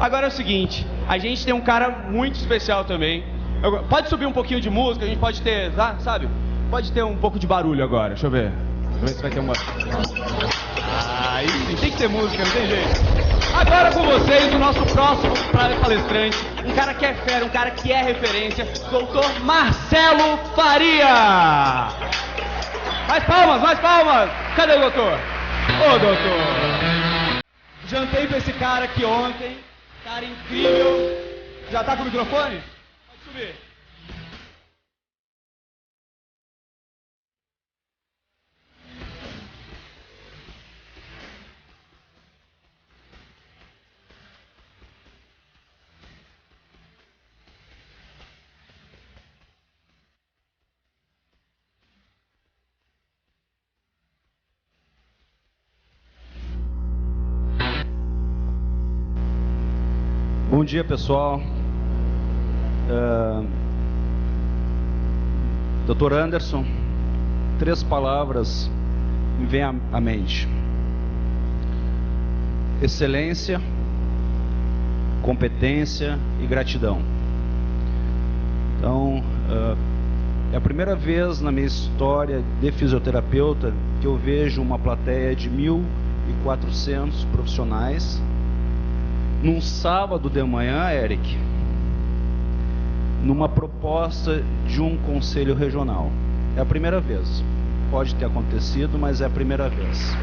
Agora é o seguinte, a gente tem um cara muito especial também. Pode subir um pouquinho de música, a gente pode ter, sabe? Pode ter um pouco de barulho agora, deixa eu ver. Deixa eu ver se vai ter uma... Aí sim, tem que ter música, não tem jeito. Agora com vocês, o nosso próximo palestrante, um cara que é fera, um cara que é referência, doutor Marcelo Faria. Mais palmas, mais palmas. Cadê o doutor? Ô, doutor. Jantei com esse cara aqui ontem, cara incrível. Já tá com o microfone? Pode subir. Bom dia, pessoal. Dr. Anderson, 3 palavras me vêm à mente: excelência, competência e gratidão. Então, é a primeira vez na minha história de fisioterapeuta que eu vejo uma plateia de 1.400 profissionais num sábado de manhã, Eric, numa proposta de um conselho regional. É a primeira vez. Pode ter acontecido, mas é a primeira vez.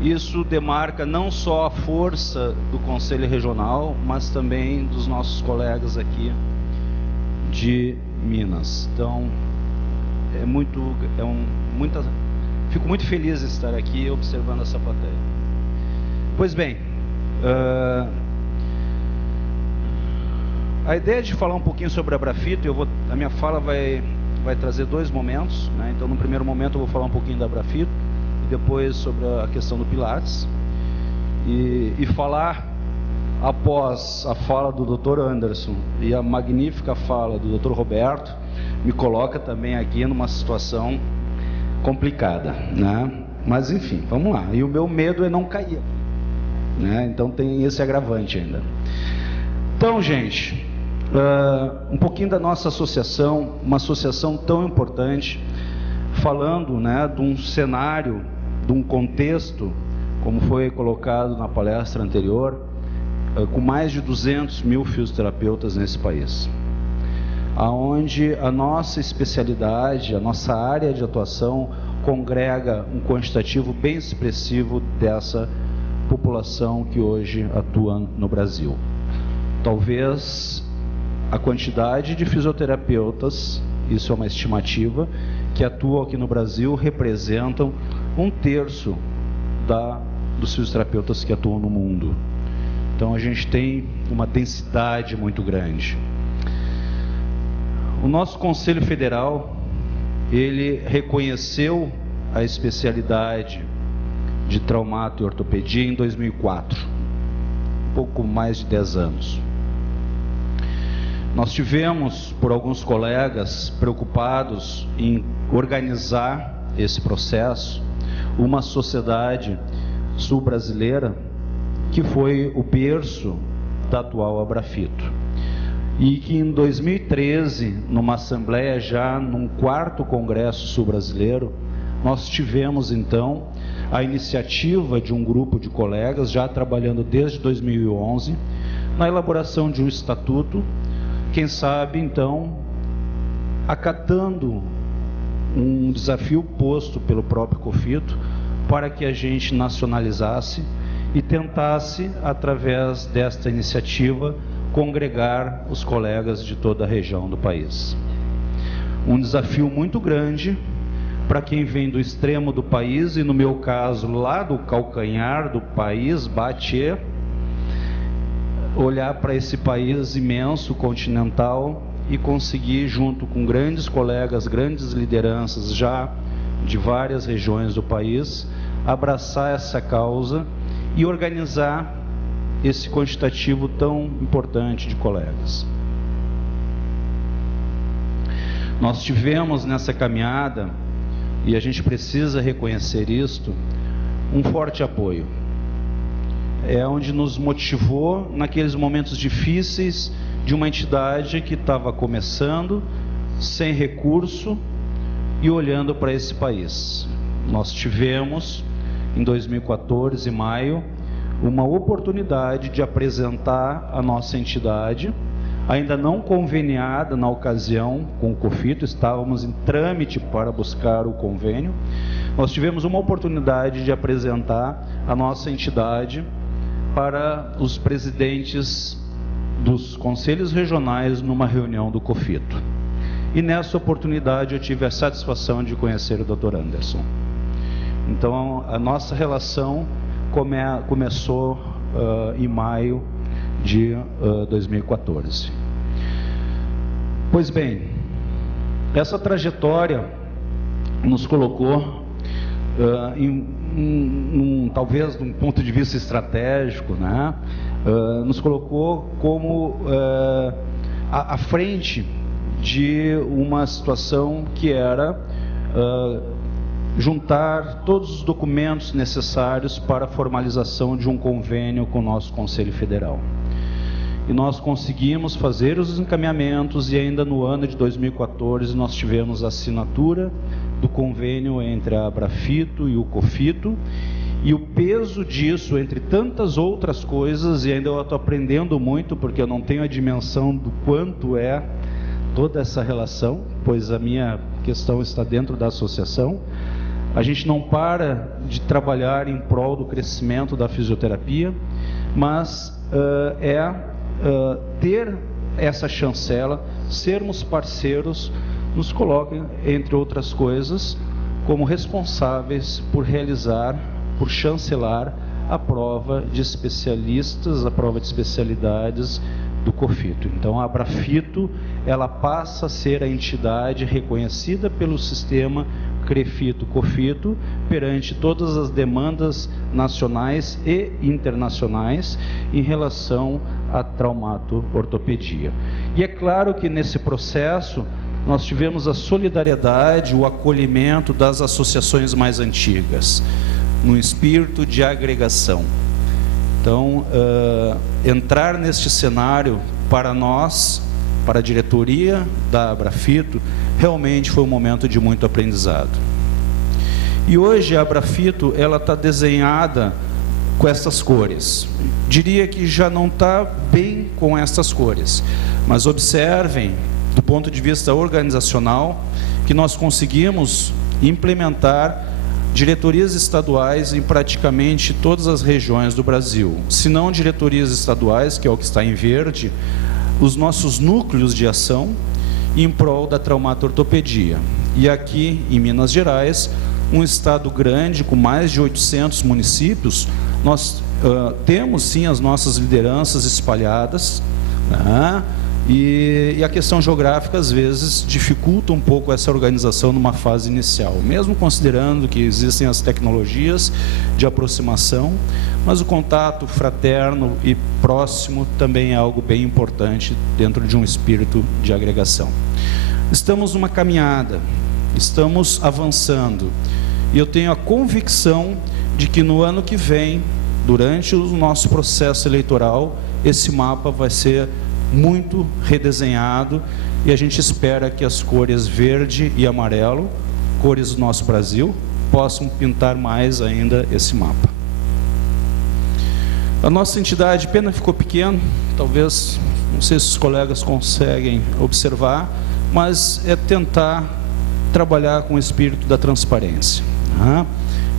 Isso demarca não só a força do conselho regional, mas também dos nossos colegas aqui de Minas. Então, fico muito feliz de estar aqui observando essa plateia. Pois bem, a ideia de falar um pouquinho sobre a Brafito, a minha fala vai trazer 2 momentos, né? Então, no primeiro momento eu vou falar um pouquinho da Brafito e depois sobre a questão do Pilates e falar, após a fala do Dr. Anderson e a magnífica fala do Dr. Roberto, me coloca também aqui numa situação complicada, né? Mas enfim, vamos lá. E o meu medo é não cair, né? Então tem esse agravante ainda. Então, gente, um pouquinho da nossa associação, uma associação tão importante, falando, né, de um cenário, de um contexto, como foi colocado na palestra anterior, com mais de 200 mil fisioterapeutas nesse país, aonde a nossa especialidade, a nossa área de atuação congrega um quantitativo bem expressivo dessa população que hoje atua no Brasil. Talvez a quantidade de fisioterapeutas, isso é uma estimativa, que atuam aqui no Brasil representam 1/3 dos fisioterapeutas que atuam no mundo. Então a gente tem uma densidade muito grande. O nosso Conselho Federal, ele reconheceu a especialidade de traumato e ortopedia em 2004, um pouco mais de 10 anos. Nós tivemos, por alguns colegas preocupados em organizar esse processo, uma sociedade sul-brasileira que foi o berço da atual Abrafito. E que em 2013, numa assembleia já num 4º Congresso Sul-Brasileiro, nós tivemos então a iniciativa de um grupo de colegas, já trabalhando desde 2011, na elaboração de um estatuto, quem sabe então acatando um desafio posto pelo próprio COFITO para que a gente nacionalizasse e tentasse, através desta iniciativa, congregar os colegas de toda a região do país. Um desafio muito grande para quem vem do extremo do país, e no meu caso, lá do calcanhar do país, Batê, olhar para esse país imenso, continental, e conseguir, junto com grandes colegas, grandes lideranças já de várias regiões do país, abraçar essa causa e organizar esse quantitativo tão importante de colegas. Nós tivemos nessa caminhada e a gente precisa reconhecer isto, um forte apoio. É onde nos motivou naqueles momentos difíceis de uma entidade que estava começando, sem recurso e olhando para esse país. Nós tivemos, em 2014, em maio, uma oportunidade de apresentar a nossa entidade, ainda não conveniada na ocasião com o COFITO, estávamos em trâmite para buscar o convênio. Nós tivemos uma oportunidade de apresentar a nossa entidade para os presidentes dos conselhos regionais numa reunião do COFITO. E nessa oportunidade eu tive a satisfação de conhecer o Dr. Anderson. Então a nossa relação começou em maio de 2014. Pois bem, essa trajetória nos colocou talvez de um ponto de vista estratégico, né? Nos colocou como à frente de uma situação que era juntar todos os documentos necessários para a formalização de um convênio com o nosso Conselho Federal. E nós conseguimos fazer os encaminhamentos, e ainda no ano de 2014 nós tivemos a assinatura do convênio entre a Abrafito e o COFITO, e o peso disso, entre tantas outras coisas, e ainda eu estou aprendendo muito, porque eu não tenho a dimensão do quanto é toda essa relação, pois a minha questão está dentro da associação. A gente não para de trabalhar em prol do crescimento da fisioterapia, mas ter essa chancela, sermos parceiros, nos coloca, entre outras coisas, como responsáveis por realizar, por chancelar a prova de especialistas, a prova de especialidades do COFITO. Então a Abrafito, ela passa a ser a entidade reconhecida pelo sistema CREFITO-COFITO perante todas as demandas nacionais e internacionais em relação à traumato-ortopedia. E é claro que nesse processo nós tivemos a solidariedade, o acolhimento das associações mais antigas, no espírito de agregação. Então, entrar neste cenário para nós, para a diretoria da Abrafito, realmente foi um momento de muito aprendizado. E hoje a Abrafito, ela está desenhada com essas cores. Diria que já não está bem com essas cores, mas observem, do ponto de vista organizacional, que nós conseguimos implementar diretorias estaduais em praticamente todas as regiões do Brasil. Se não diretorias estaduais, que é o que está em verde, os nossos núcleos de ação em prol da traumato-ortopedia. E aqui em Minas Gerais, um estado grande com mais de 800 municípios, nós temos sim as nossas lideranças espalhadas, né? E a questão geográfica às vezes dificulta um pouco essa organização numa fase inicial, mesmo considerando que existem as tecnologias de aproximação, mas o contato fraterno e próximo também é algo bem importante dentro de um espírito de agregação. Estamos numa caminhada, estamos avançando, e eu tenho a convicção de que no ano que vem, durante o nosso processo eleitoral, esse mapa vai ser muito redesenhado, e a gente espera que as cores verde e amarelo, cores do nosso Brasil, possam pintar mais ainda esse mapa. A nossa entidade, pena ficou pequena, talvez, não sei se os colegas conseguem observar, mas é tentar trabalhar com o espírito da transparência.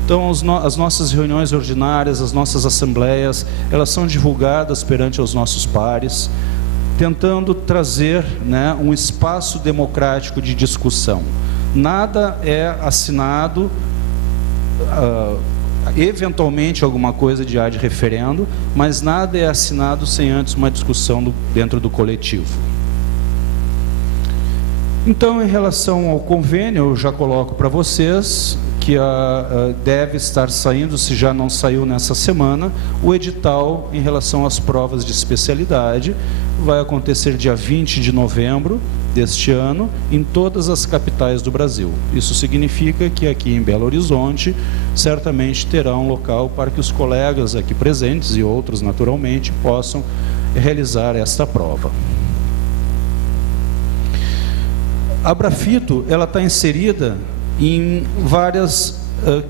Então as nossas reuniões ordinárias, as nossas assembleias, elas são divulgadas perante os nossos pares, tentando trazer, né, um espaço democrático de discussão. Nada é assinado, eventualmente alguma coisa de ad referendo, mas nada é assinado sem antes uma discussão dentro do coletivo. Então, em relação ao convênio, eu já coloco para vocês que deve estar saindo, se já não saiu nessa semana, o edital em relação às provas de especialidade. Vai acontecer dia 20 de novembro, deste ano em todas as capitais do Brasil. Isso significa que aqui em Belo Horizonte certamente terá um local para que os colegas aqui presentes e outros naturalmente possam realizar esta prova. A Abrafito, ela está inserida em várias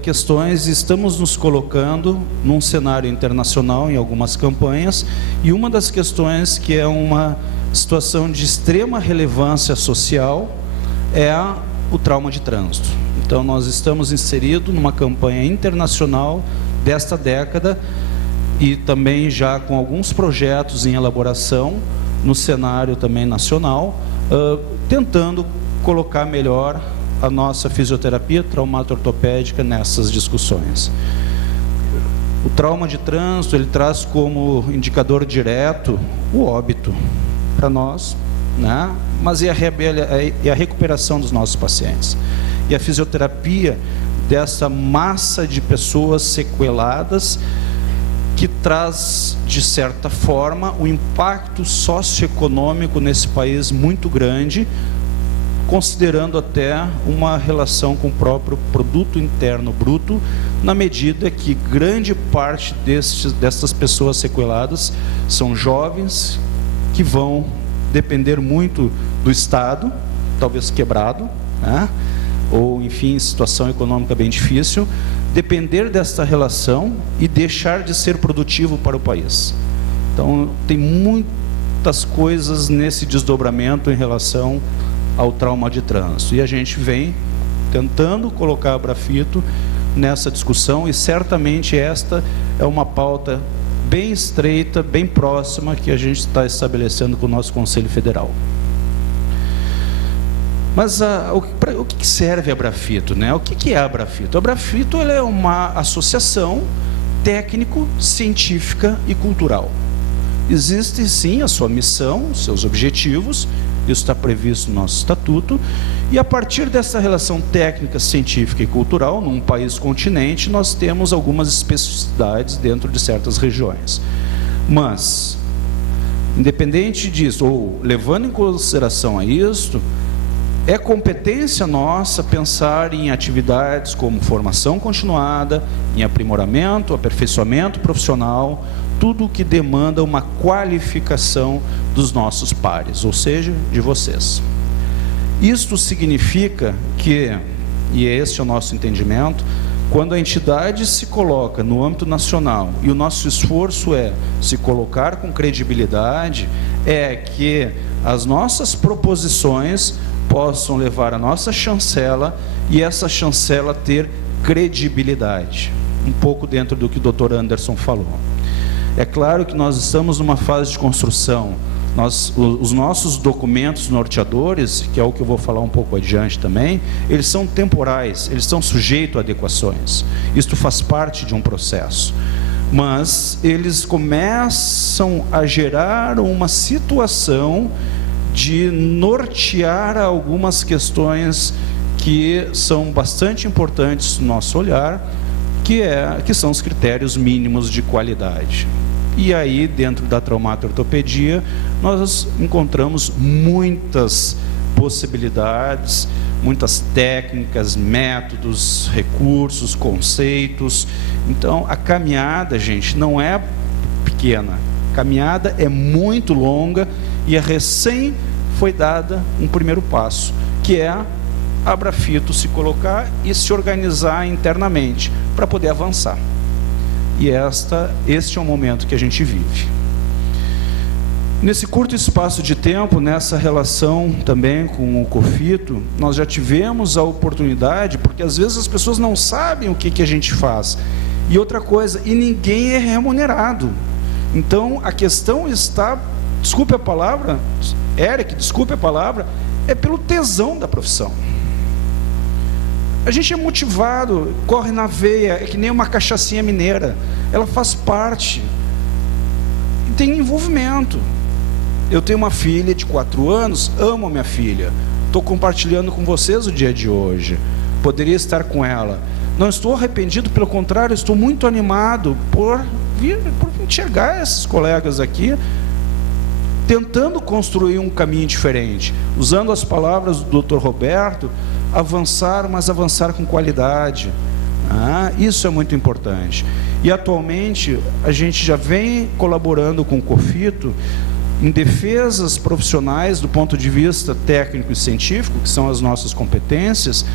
questões, estamos nos colocando num cenário internacional em algumas campanhas, e uma das questões que é uma situação de extrema relevância social é o trauma de trânsito. Então nós estamos inseridos numa campanha internacional desta década e também já com alguns projetos em elaboração no cenário também nacional, tentando colocar melhor a nossa fisioterapia traumato-ortopédica nessas discussões. O trauma de trânsito, ele traz como indicador direto o óbito para nós, né? Mas e a recuperação dos nossos pacientes. E a fisioterapia dessa massa de pessoas sequeladas que traz, de certa forma, um impacto socioeconômico nesse país muito grande, considerando até uma relação com o próprio produto interno bruto, na medida que grande parte dessas pessoas sequeladas são jovens que vão depender muito do Estado, talvez quebrado, né? Ou enfim, situação econômica bem difícil, depender desta relação e deixar de ser produtivo para o país. Então tem muitas coisas nesse desdobramento em relação ao trauma de trânsito, e a gente vem tentando colocar a Abrafito nessa discussão, e certamente esta é uma pauta bem estreita, bem próxima, que a gente está estabelecendo com o nosso Conselho Federal. Mas o que serve a Abrafito, né? O que é a Abrafito? A Abrafito, ela é uma associação técnico-científica e cultural. Existe sim a sua missão, seus objetivos, isso está previsto no nosso estatuto, e a partir dessa relação técnica, científica e cultural, num país continente, nós temos algumas especificidades dentro de certas regiões. Mas, independente disso, ou levando em consideração a isto, é competência nossa pensar em atividades como formação continuada, em aprimoramento, aperfeiçoamento profissional, tudo que demanda uma qualificação dos nossos pares, ou seja, de vocês. Isto significa que, e esse é o nosso entendimento, quando a entidade se coloca no âmbito nacional, e o nosso esforço é se colocar com credibilidade, é que as nossas proposições possam levar a nossa chancela, e essa chancela ter credibilidade. Um pouco dentro do que o Dr. Anderson falou. É claro que nós estamos numa fase de construção. Os nossos documentos norteadores, que é o que eu vou falar um pouco adiante também, eles são temporais, eles estão sujeitos a adequações. Isto faz parte de um processo. Mas eles começam a gerar uma situação de nortear algumas questões que são bastante importantes no nosso olhar, que são os critérios mínimos de qualidade. E aí, dentro da traumato-ortopedia, nós encontramos muitas possibilidades, muitas técnicas, métodos, recursos, conceitos. Então, a caminhada, gente, não é pequena. A caminhada é muito longa e recém foi dada um primeiro passo, que é a Abrafito se colocar e se organizar internamente para poder avançar. E este é o momento que a gente vive. Nesse curto espaço de tempo, nessa relação também com o COFITO, nós já tivemos a oportunidade, porque às vezes as pessoas não sabem o que a gente faz. E outra coisa, e ninguém é remunerado. Então a questão está, desculpe a palavra, Eric, desculpe a palavra, é pelo tesão da profissão. A gente é motivado, corre na veia, é que nem uma cachaçinha mineira. Ela faz parte. E tem envolvimento. Eu tenho uma filha de 4 anos, amo a minha filha. Estou compartilhando com vocês o dia de hoje. Poderia estar com ela. Não estou arrependido, pelo contrário, estou muito animado por enxergar esses colegas aqui tentando construir um caminho diferente, usando as palavras do Dr. Roberto, avançar, mas avançar com qualidade. Isso é muito importante. E atualmente a gente já vem colaborando com o COFITO em defesas profissionais do ponto de vista técnico e científico, que são as nossas competências,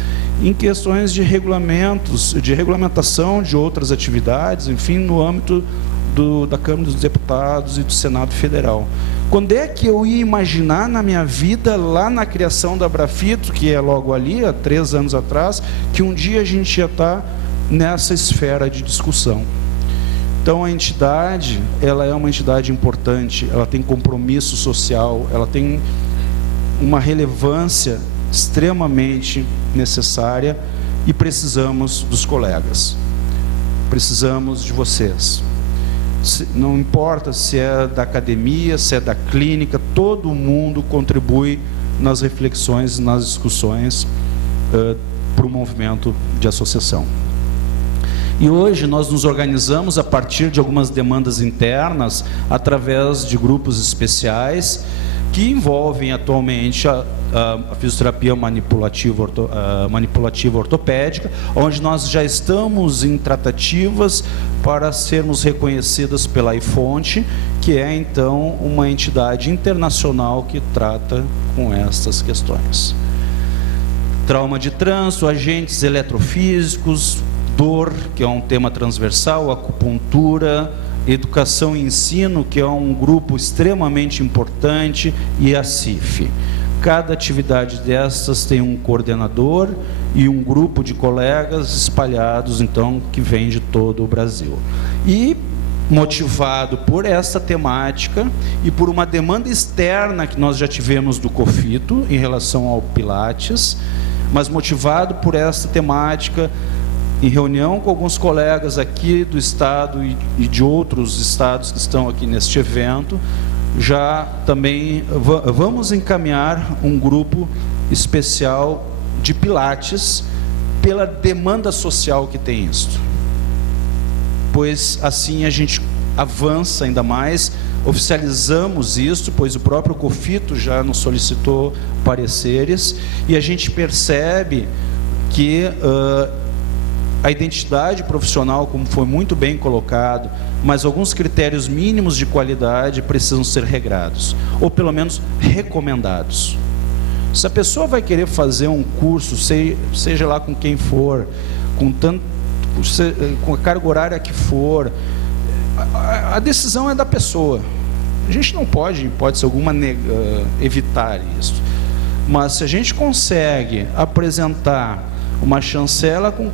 em questões de regulamentos, de regulamentação de outras atividades, enfim, no âmbito da Câmara dos Deputados e do Senado Federal. Quando é que eu ia imaginar na minha vida, lá na criação da Abrafito, que é logo ali, há 3 anos atrás, que um dia a gente ia estar nessa esfera de discussão? Então a entidade, ela é uma entidade importante, ela tem compromisso social, ela tem uma relevância extremamente necessária e precisamos dos colegas, precisamos de vocês. Não importa se é da academia, se é da clínica, todo mundo contribui nas reflexões, nas discussões para o movimento de associação. E hoje nós nos organizamos a partir de algumas demandas internas, através de grupos especiais, que envolvem atualmente a fisioterapia manipulativa ortopédica, onde nós já estamos em tratativas para sermos reconhecidas pela iFonte, que é então uma entidade internacional que trata com estas questões. Trauma de trânsito, agentes eletrofísicos, dor, que é um tema transversal, acupuntura, educação e ensino, que é um grupo extremamente importante, e a CIF. Cada atividade dessas tem um coordenador e um grupo de colegas espalhados, então, que vem de todo o Brasil. E, motivado por essa temática e por uma demanda externa que nós já tivemos do COFITO em relação ao Pilates, mas motivado por essa temática, em reunião com alguns colegas aqui do estado e de outros estados que estão aqui neste evento, já também vamos encaminhar um grupo especial de Pilates pela demanda social que tem isto. Pois assim a gente avança ainda mais, oficializamos isto, pois o próprio COFITO já nos solicitou pareceres, e a gente percebe que a identidade profissional, como foi muito bem colocado, mas alguns critérios mínimos de qualidade precisam ser regrados, ou pelo menos recomendados. Se a pessoa vai querer fazer um curso, seja lá com quem for, com a carga horária que for, a decisão é da pessoa. A gente não pode, em hipótese alguma, evitar isso. Mas se a gente consegue apresentar uma chancela com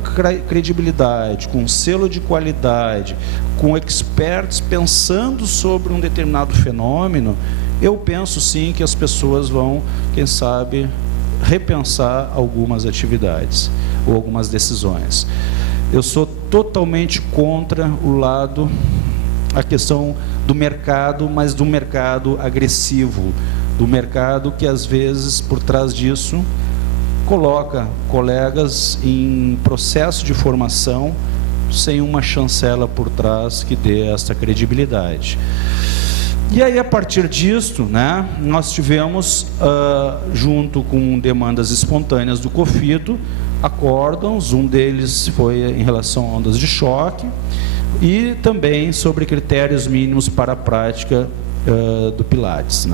credibilidade, com selo de qualidade, com experts pensando sobre um determinado fenômeno, eu penso sim que as pessoas vão, quem sabe, repensar algumas atividades ou algumas decisões. Eu sou totalmente contra a questão do mercado, mas do mercado agressivo, do mercado que às vezes por trás disso coloca colegas em processo de formação sem uma chancela por trás que dê essa credibilidade. E aí, a partir disto, nós tivemos, junto com demandas espontâneas do COFITO, acórdãos, um deles foi em relação a ondas de choque, e também sobre critérios mínimos para a prática do Pilates.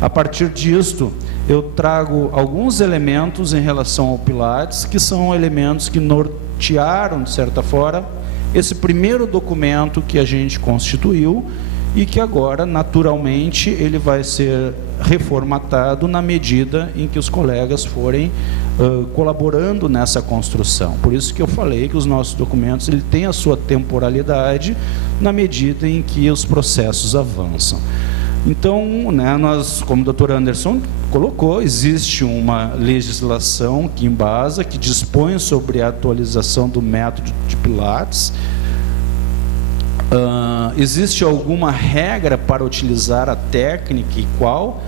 A partir disto, eu trago alguns elementos em relação ao Pilates, que são elementos que nortearam, de certa forma, esse primeiro documento que a gente constituiu, e que agora, naturalmente, ele vai ser reformatado na medida em que os colegas forem colaborando nessa construção. Por isso que eu falei que os nossos documentos ele têm a sua temporalidade na medida em que os processos avançam. Então, nós, como o Dr. Anderson colocou, existe uma legislação que embasa, que dispõe sobre a atualização do método de Pilates. Existe alguma regra para utilizar a técnica e qual?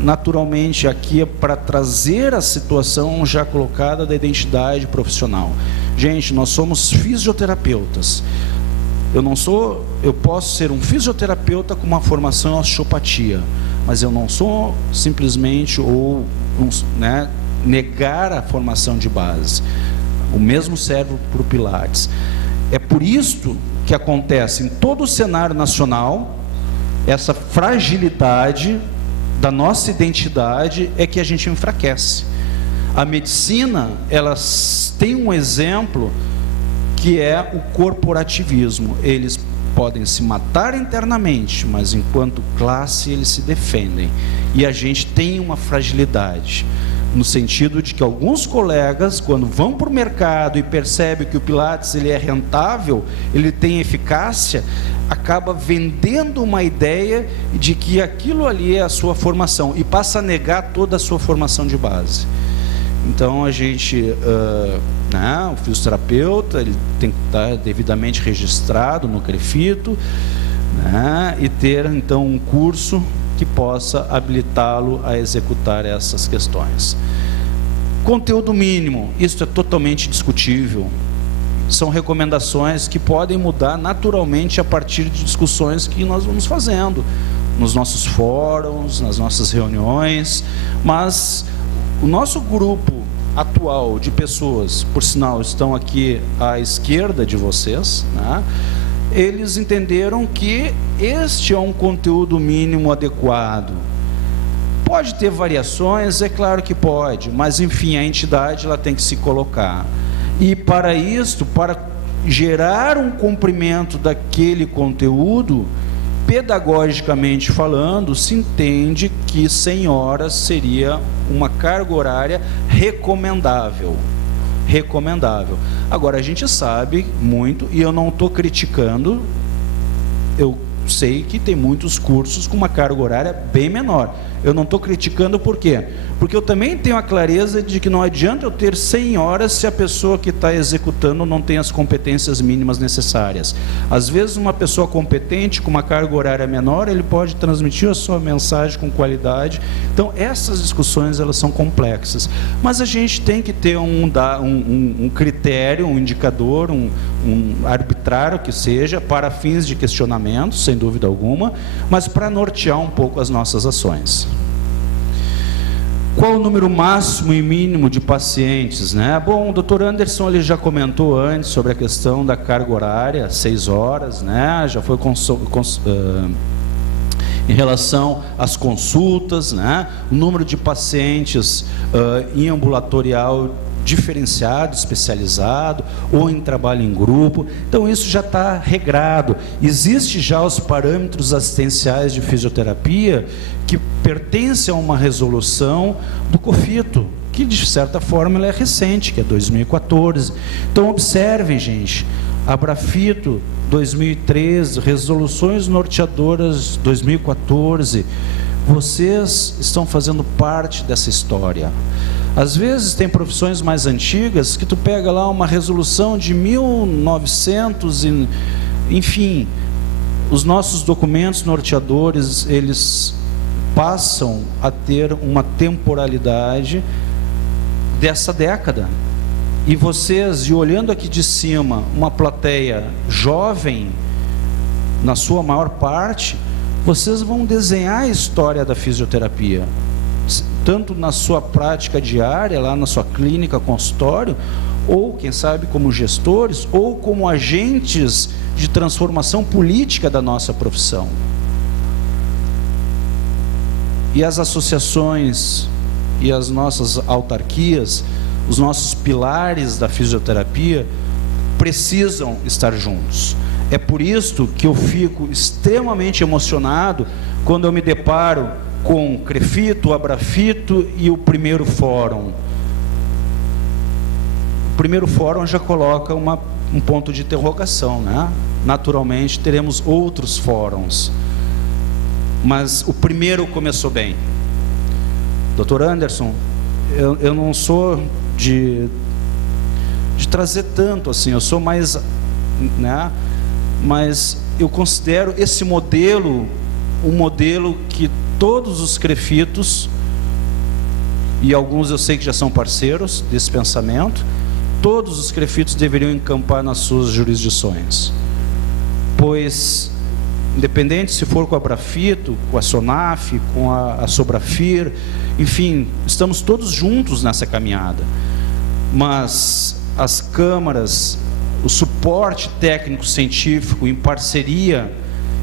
Naturalmente, aqui é para trazer a situação já colocada da identidade profissional. Gente, nós somos fisioterapeutas. Eu posso ser um fisioterapeuta com uma formação em osteopatia, mas eu não sou simplesmente negar a formação de base. O mesmo serve para o Pilates. É por isso que acontece em todo o cenário nacional, essa fragilidade da nossa identidade é que a gente enfraquece. A medicina, ela tem um exemplo que é o corporativismo. Eles podem se matar internamente, mas enquanto classe eles se defendem. E a gente tem uma fragilidade, no sentido de que alguns colegas, quando vão para o mercado e percebem que o Pilates ele é rentável, ele tem eficácia, acaba vendendo uma ideia de que aquilo ali é a sua formação e passa a negar toda a sua formação de base. Então a gente, o fisioterapeuta, ele tem que estar devidamente registrado no CREFITO, e ter então um curso que possa habilitá-lo a executar essas questões. Conteúdo mínimo, isso é totalmente discutível. São recomendações que podem mudar naturalmente a partir de discussões que nós vamos fazendo nos nossos fóruns, nas nossas reuniões, mas o nosso grupo atual de pessoas, por sinal, estão aqui à esquerda de vocês, eles entenderam que este é um conteúdo mínimo adequado. Pode ter variações, é claro que pode, mas enfim, a entidade ela tem que se colocar. E para isso, para gerar um cumprimento daquele conteúdo, pedagogicamente falando, se entende que 100 horas seria uma carga horária recomendável. Agora, a gente sabe muito, e eu não estou criticando, eu sei que tem muitos cursos com uma carga horária bem menor. Eu não estou criticando por quê? Porque eu também tenho a clareza de que não adianta eu ter 100 horas se a pessoa que está executando não tem as competências mínimas necessárias. Às vezes uma pessoa competente, com uma carga horária menor, ele pode transmitir a sua mensagem com qualidade. Então essas discussões elas são complexas. Mas a gente tem que ter um critério, um indicador, um arbitrário que seja, para fins de questionamento, sem dúvida alguma, mas para nortear um pouco as nossas ações. Qual o número máximo e mínimo de pacientes, Bom, o Dr. Anderson ele já comentou antes sobre a questão da carga horária, 6 horas, Já foi em relação às consultas, o número de pacientes em ambulatorial diferenciado, especializado, ou em trabalho em grupo. Então isso já está regrado. Existe já os parâmetros assistenciais de fisioterapia que pertencem a uma resolução do COFITO, que de certa forma ela é recente, que é 2014. Então observem, gente, Abrafito 2013, resoluções norteadoras 2014, vocês estão fazendo parte dessa história. Às vezes tem profissões mais antigas que tu pega lá uma resolução de 1900 e, enfim, os nossos documentos norteadores, eles passam a ter uma temporalidade dessa década. E vocês, e olhando aqui de cima, uma plateia jovem, na sua maior parte, vocês vão desenhar a história da fisioterapia, tanto na sua prática diária, lá na sua clínica, consultório, ou, quem sabe, como gestores, ou como agentes de transformação política da nossa profissão. E as associações e as nossas autarquias, os nossos pilares da fisioterapia, precisam estar juntos. É por isso que eu fico extremamente emocionado quando eu me deparo com CREFITO, Abrafito e o primeiro fórum. O primeiro fórum já coloca um ponto de interrogação, Naturalmente teremos outros fóruns, mas o primeiro começou bem. Dr. Anderson, eu não sou de trazer tanto assim, eu sou mais, mas eu considero esse modelo um modelo que todos os CREFITOs, e alguns eu sei que já são parceiros desse pensamento, todos os CREFITOs deveriam encampar nas suas jurisdições, pois independente se for com a Abrafito, com a Sonaf, com a Sobrafir, enfim, estamos todos juntos nessa caminhada. Mas as câmaras, o suporte técnico-científico em parceria,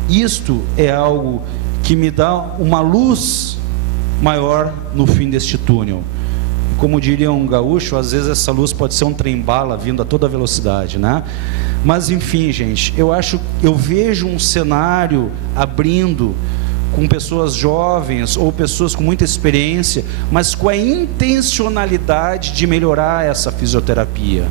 isto é algo que me dá uma luz maior no fim deste túnel. Como diria um gaúcho, às vezes essa luz pode ser um trem-bala vindo a toda velocidade, né? Mas enfim, gente, eu vejo um cenário abrindo com pessoas jovens ou pessoas com muita experiência, mas com a intencionalidade de melhorar essa fisioterapia.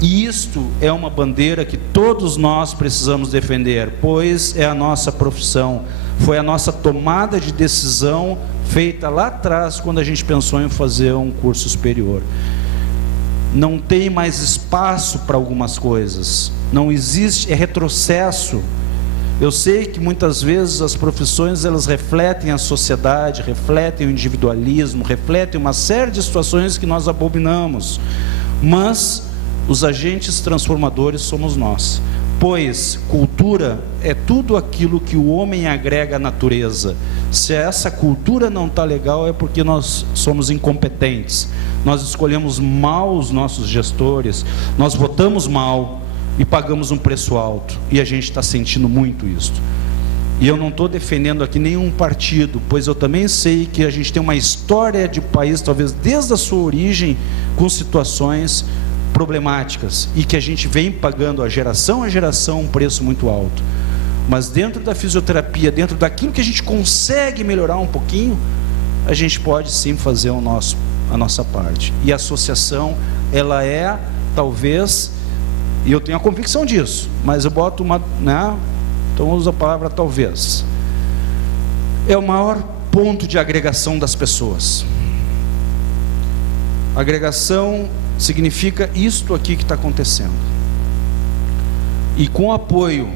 E isto é uma bandeira que todos nós precisamos defender, pois é a nossa profissão, foi a nossa tomada de decisão feita lá atrás, quando a gente pensou em fazer um curso superior. Não tem mais espaço para algumas coisas, não existe, é retrocesso. Eu sei que muitas vezes as profissões, elas refletem a sociedade, refletem o individualismo, refletem uma série de situações que nós abominamos, mas os agentes transformadores somos nós, pois cultura é tudo aquilo que o homem agrega à natureza. Se essa cultura não está legal, é porque nós somos incompetentes, nós escolhemos mal os nossos gestores, nós votamos mal e pagamos um preço alto, e a gente está sentindo muito isso. E eu não estou defendendo aqui nenhum partido, pois eu também sei que a gente tem uma história de país, talvez desde a sua origem, com situações problemáticas, e que a gente vem pagando a geração um preço muito alto. Mas dentro da fisioterapia, dentro daquilo que a gente consegue melhorar um pouquinho, a gente pode sim fazer a nossa parte. E a associação, ela é, talvez, e eu tenho a convicção disso, mas eu boto uma, né? Então eu uso a palavra talvez, é o maior ponto de agregação das pessoas. Agregação significa isto aqui que está acontecendo. E com o apoio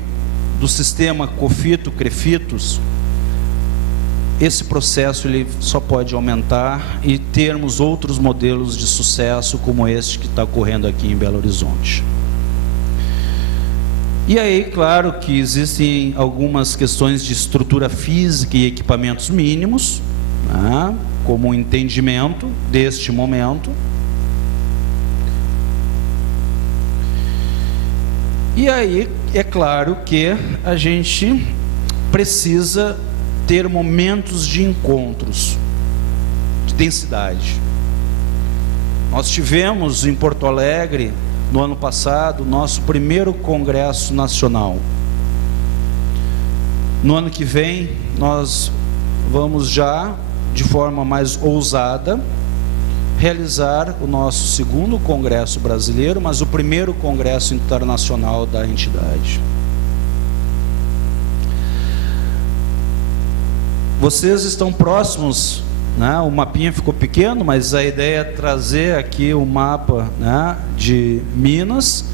do sistema COFITO, CREFITOS, esse processo ele só pode aumentar e termos outros modelos de sucesso como este que está ocorrendo aqui em Belo Horizonte. E aí, claro que existem algumas questões de estrutura física e equipamentos mínimos, né, como o entendimento deste momento. E aí, é claro que a gente precisa ter momentos de encontros, de densidade. Nós tivemos em Porto Alegre, no ano passado, nosso primeiro congresso nacional. No ano que vem, nós vamos já, de forma mais ousada, realizar o nosso segundo congresso brasileiro, mas o primeiro congresso internacional da entidade. Vocês estão próximos, né? O mapinha ficou pequeno, mas a ideia é trazer aqui o mapa, né, de Minas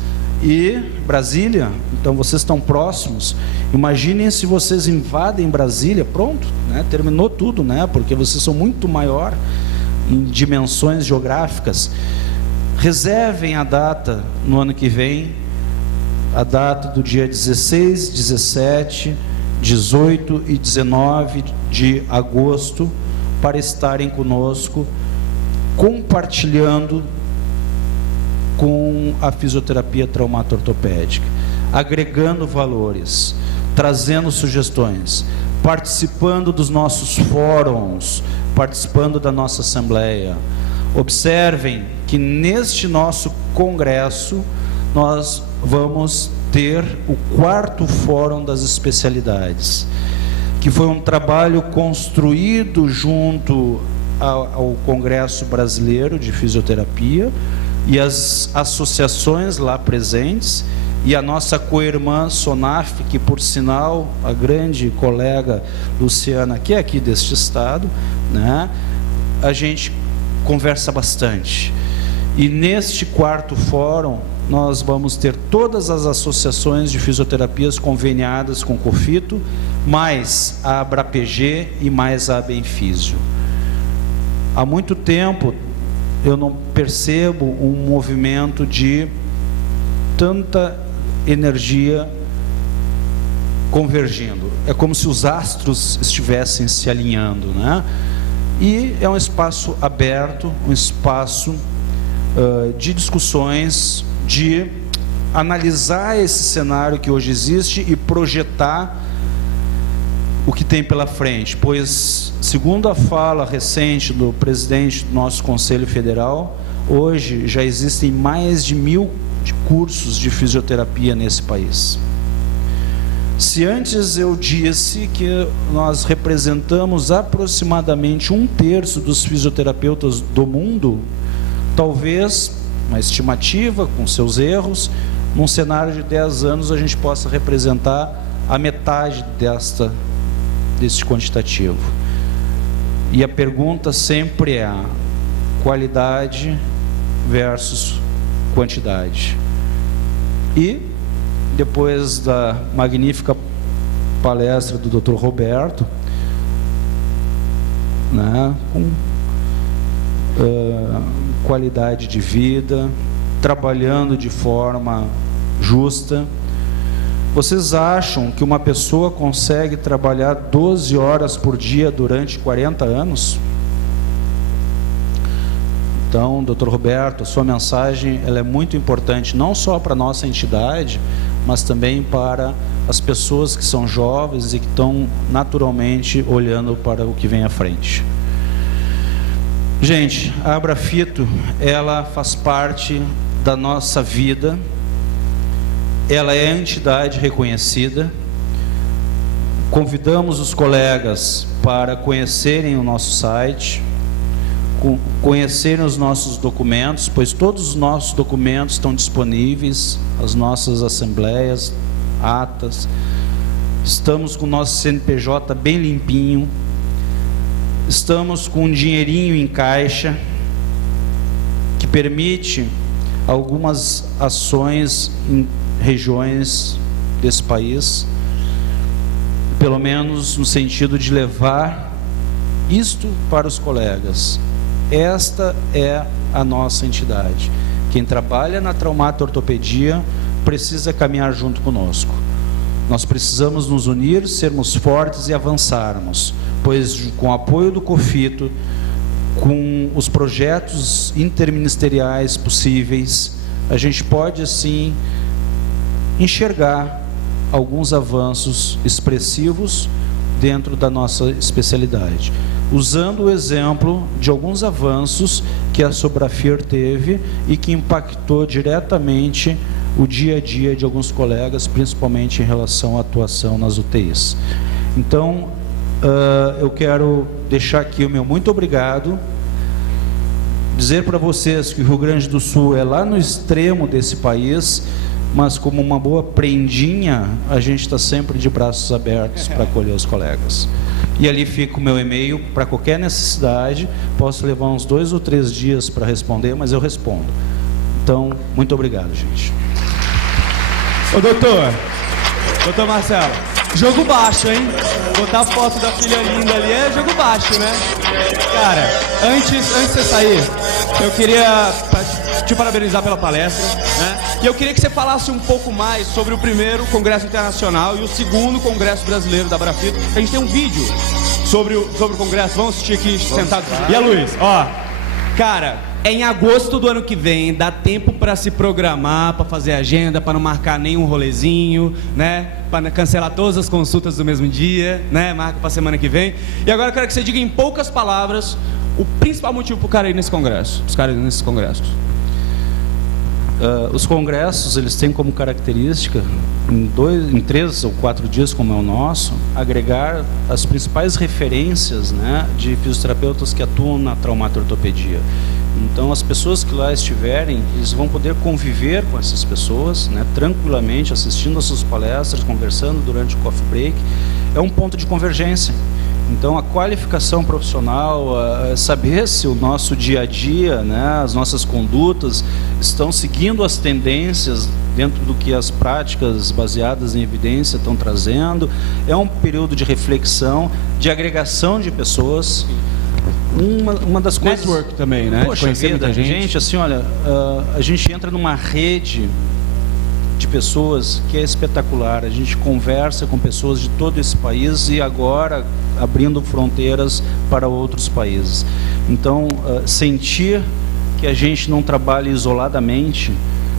e Brasília. Então vocês estão próximos. Imaginem se vocês invadem Brasília, pronto, né? Terminou tudo, né? Porque vocês são muito maior em dimensões geográficas. Reservem a data no ano que vem, a data do dia 16, 17, 18 e 19 de agosto, para estarem conosco, compartilhando com a fisioterapia traumato-ortopédica, agregando valores, trazendo sugestões, participando dos nossos fóruns, participando da nossa assembleia. Observem que neste nosso congresso nós vamos ter o 4º Fórum das Especialidades, que foi um trabalho construído junto ao Congresso Brasileiro de Fisioterapia e as associações lá presentes, e a nossa co-irmã Sonaf, que por sinal, a grande colega Luciana, que é aqui deste estado, né, a gente conversa bastante. E neste 4º Fórum, nós vamos ter todas as associações de fisioterapias conveniadas com o COFITO, mais a ABRAPG e mais a Benfísio. Há muito tempo eu não percebo um movimento de tanta energia convergindo. É como se os astros estivessem se alinhando, né? E é um espaço aberto, um espaço de discussões, de analisar esse cenário que hoje existe e projetar o que tem pela frente, pois, segundo a fala recente do presidente do nosso Conselho Federal, hoje já existem mais de 1000 cursos de fisioterapia nesse país. Se antes eu disse que nós representamos aproximadamente 1/3 dos fisioterapeutas do mundo, talvez, uma estimativa com seus erros, num cenário de 10 anos a gente possa representar a metade desse quantitativo. E a pergunta sempre é a qualidade versus quantidade. E depois da magnífica palestra do Dr. Roberto, né, com qualidade de vida, trabalhando de forma justa, vocês acham que uma pessoa consegue trabalhar 12 horas por dia durante 40 anos? Então, Dr. Roberto, a sua mensagem ela é muito importante, não só para a nossa entidade, mas também para as pessoas que são jovens e que estão naturalmente olhando para o que vem à frente. Gente, a Abrafito, ela faz parte da nossa vida, ela é entidade reconhecida. Convidamos os colegas para conhecerem o nosso site, conhecerem os nossos documentos, pois todos os nossos documentos estão disponíveis, as nossas assembleias, atas. Estamos com o nosso CNPJ bem limpinho, estamos com um dinheirinho em caixa que permite algumas ações em regiões desse país, pelo menos no sentido de levar isto para os colegas. Esta é a nossa entidade. Quem trabalha na traumato-ortopedia precisa caminhar junto conosco. Nós precisamos nos unir, sermos fortes e avançarmos, pois com o apoio do COFITO, com os projetos interministeriais possíveis, a gente pode assim enxergar alguns avanços expressivos dentro da nossa especialidade, usando o exemplo de alguns avanços que a Sobrafir teve e que impactou diretamente o dia a dia de alguns colegas, principalmente em relação à atuação nas UTIs. Então, eu quero deixar aqui o meu muito obrigado, dizer para vocês que o Rio Grande do Sul é lá no extremo desse país, mas como uma boa prendinha, a gente está sempre de braços abertos para acolher os colegas. E ali fica o meu e-mail para qualquer necessidade. Posso levar uns 2 ou 3 dias para responder, mas eu respondo. Então, muito obrigado, gente. Ô doutor Marcelo, jogo baixo, hein? Botar a foto da filha linda ali é jogo baixo, né? Cara, antes de você sair, eu queria te parabenizar pela palestra, né? E eu queria que você falasse um pouco mais sobre o primeiro Congresso Internacional e o segundo Congresso Brasileiro da Abrafito. A gente tem um vídeo sobre o Congresso, vamos assistir aqui sentado. E a Luiz, ó, cara, é em agosto do ano que vem, dá tempo para se programar, para fazer agenda, para não marcar nenhum rolezinho, né? Para cancelar todas as consultas do mesmo dia, né? Marca para semana que vem. E agora eu quero que você diga em poucas palavras o principal motivo para o cara ir nesse congresso, os caras nesses congressos. Os congressos, eles têm como característica, em 3 ou 4 dias, como é o nosso, agregar as principais referências, né, de fisioterapeutas que atuam na traumato-ortopedia. Então, as pessoas que lá estiverem, eles vão poder conviver com essas pessoas, né, tranquilamente, assistindo às suas palestras, conversando durante o coffee break. É um ponto de convergência. Então, a qualificação profissional, saber se o nosso dia a dia, né, as nossas condutas estão seguindo as tendências dentro do que as práticas baseadas em evidência estão trazendo. É um período de reflexão, de agregação de pessoas. Uma das coisas... Network também, né? Poxa vida, gente, assim, olha, a gente entra numa rede de pessoas que é espetacular. A gente conversa com pessoas de todo esse país e agora abrindo fronteiras para outros países. Então, sentir que a gente não trabalha isoladamente,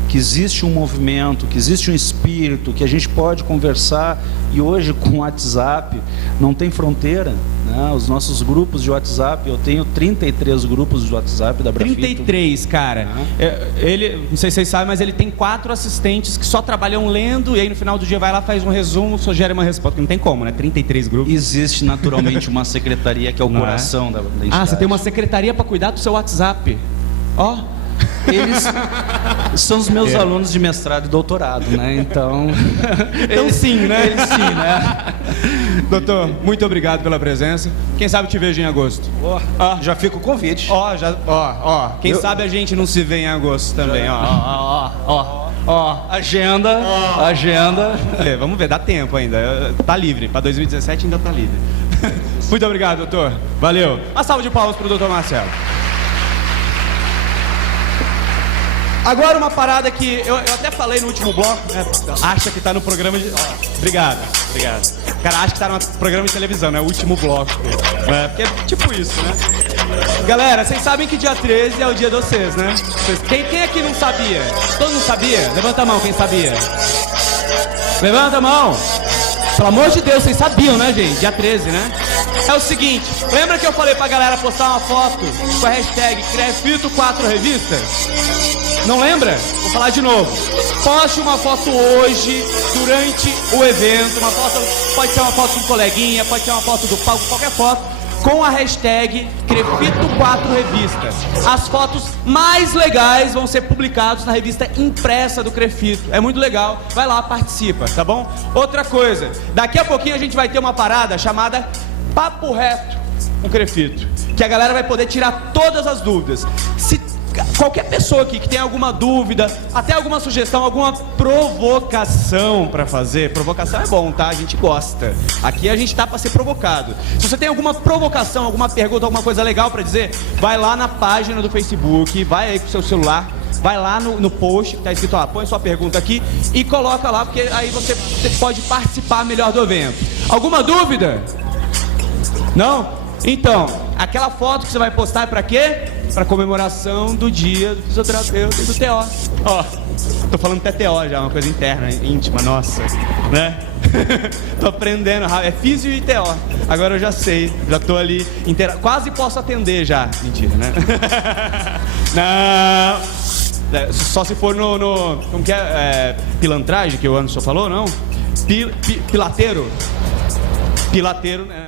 que existe um movimento, que existe um espírito, que a gente pode conversar, e hoje com o WhatsApp não tem fronteira, né? Os nossos grupos de WhatsApp, eu tenho 33 grupos de WhatsApp da Brafito. 33, cara. Ele, não sei se vocês sabem, mas ele tem 4 assistentes que só trabalham lendo, e aí no final do dia vai lá, faz um resumo, sugere uma resposta. Não tem como, né? 33 grupos. Existe naturalmente uma secretaria que é o coração da entidade. Ah, você tem uma secretaria para cuidar do seu WhatsApp. Ó. Eles são os meus alunos de mestrado e doutorado, né? Então sim, né? Eles sim, né? Doutor, muito obrigado pela presença. Quem sabe te vejo em agosto. Já fica o convite. Quem sabe a gente não se vê em agosto também. Agenda. Vamos ver, dá tempo ainda. Tá livre, para 2017 ainda tá livre. Muito obrigado, doutor. Valeu. Uma salva de palmas pro doutor Marcelo. Agora uma parada que eu até falei no último bloco, né? Acha que tá no programa de... Obrigado. O cara acha que tá no programa de televisão, né? O último bloco. Né? Porque é tipo isso, né? Galera, vocês sabem que dia 13 é o dia de vocês, né? Quem aqui não sabia? Todo mundo sabia? Levanta a mão quem sabia. Levanta a mão. Pelo amor de Deus, vocês sabiam, né, gente? Dia 13, né? É o seguinte, lembra que eu falei pra galera postar uma foto com a hashtag Crefito4Revista? Não lembra? Vou falar de novo. Poste uma foto hoje, durante o evento, uma foto, pode ser uma foto com um coleguinha, pode ser uma foto do palco, qualquer foto, com a hashtag Crefito4Revista. As fotos mais legais vão ser publicadas na revista impressa do Crefito. É muito legal, vai lá, participa, tá bom? Outra coisa, daqui a pouquinho a gente vai ter uma parada chamada Papo Reto com o Crefito, que a galera vai poder tirar todas as dúvidas. Se qualquer pessoa aqui que tem alguma dúvida, até alguma sugestão, alguma provocação para fazer, provocação é bom, tá? A gente gosta. Aqui a gente tá para ser provocado. Se você tem alguma provocação, alguma pergunta, alguma coisa legal para dizer, vai lá na página do Facebook, vai aí com o seu celular, vai lá no post, tá escrito lá, põe sua pergunta aqui e coloca lá, porque aí você pode participar melhor do evento. Alguma dúvida? Não? Então, aquela foto que você vai postar é pra quê? Pra comemoração do dia do fisioterapeuta e do TO. Tô falando até TO já, uma coisa interna, íntima, nossa, né? Tô aprendendo, é físio e TO. Agora eu já sei, já tô ali, quase posso atender já. Mentira, né? Não, só se for no como que é? Pilantragem, que o Anderson falou, não? Pilateiro, né?